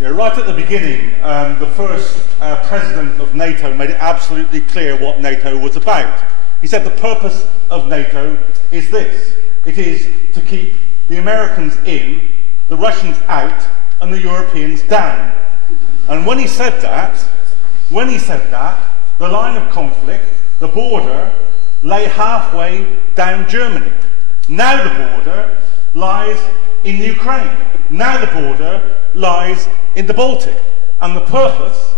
Yeah, right at the beginning, the first president of NATO made it absolutely clear what NATO was about. He said the purpose of NATO is this. It is to keep the Americans in, the Russians out, and the Europeans down. And when he said that, the line of conflict, the border, lay halfway down Germany. Now the border lies in Ukraine. Now the border lies in the Baltic. And the purpose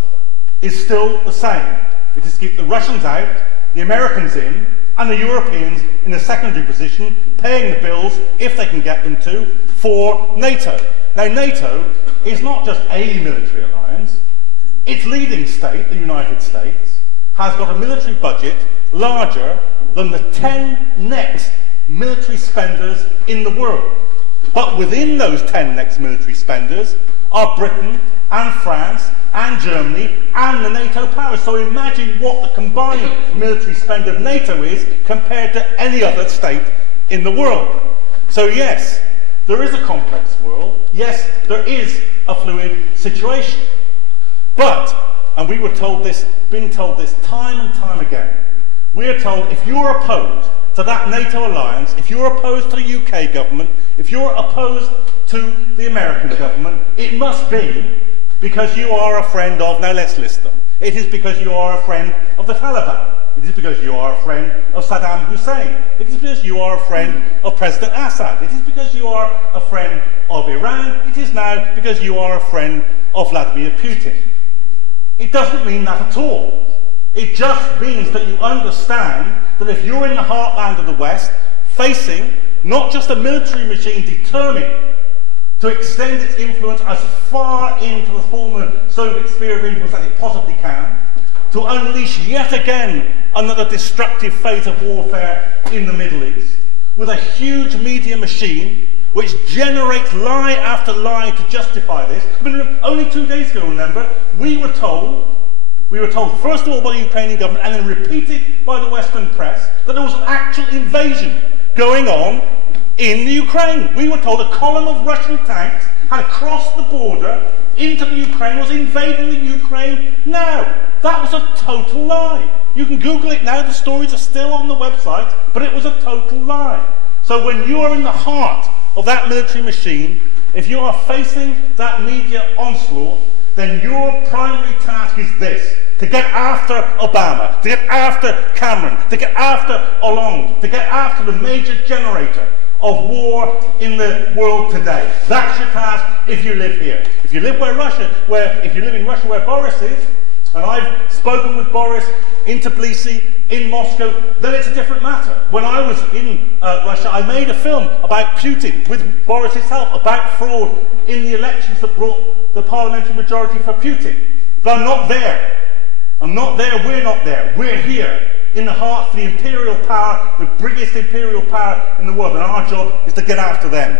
is still the same. It is to keep the Russians out, the Americans in, and the Europeans in a secondary position, paying the bills, if they can get them to, for NATO. Now, NATO is not just a military alliance. Its leading state, the United States, has got a military budget larger than the 10 next military spenders in the world. But within those 10 next military spenders are Britain and France and Germany and the NATO powers. So imagine what the combined military spend of NATO is compared to any other state in the world. So yes, there is a complex world. Yes, there is a fluid situation. But, and we were told this, been told this time and time again, we are told if you're opposed to that NATO alliance, if you're opposed to the UK government, if you're opposed to the American government, it must be because you are a friend of, now let's list them. It is because you are a friend of the Taliban. It is because you are a friend of Saddam Hussein. It is because you are a friend of President Assad. It is because you are a friend of Iran. It is now because you are a friend of Vladimir Putin. It doesn't mean that at all. It just means that you understand that if you're in the heartland of the West, facing not just a military machine determined to extend its influence as far into the former Soviet sphere of influence as it possibly can, to unleash yet again another destructive phase of warfare in the Middle East, with a huge media machine which generates lie after lie to justify this. I mean, only 2 days ago, remember, we were told first of all by the Ukrainian government and then repeated by the Western press that there was an actual invasion going on in the Ukraine. We were told a column of Russian tanks had crossed the border into the Ukraine, was invading the Ukraine. Now, that was a total lie. You can Google it now, the stories are still on the website, but it was a total lie. So when you are in the heart of that military machine, if you are facing that media onslaught, then your primary task is this: to get after Obama, to get after Cameron, to get after Hollande, to get after the major generator of war in the world today. That's your task if you live here. If you live if you live in Russia where Boris is, and I've spoken with Boris in Tbilisi, in Moscow, then it's a different matter. When I was in Russia, I made a film about Putin, with Boris's help, about fraud in the elections that brought the parliamentary majority for Putin. But I'm not there. I'm not there, we're not there. We're here, in the heart of the imperial power, the biggest imperial power in the world, and our job is to get after them.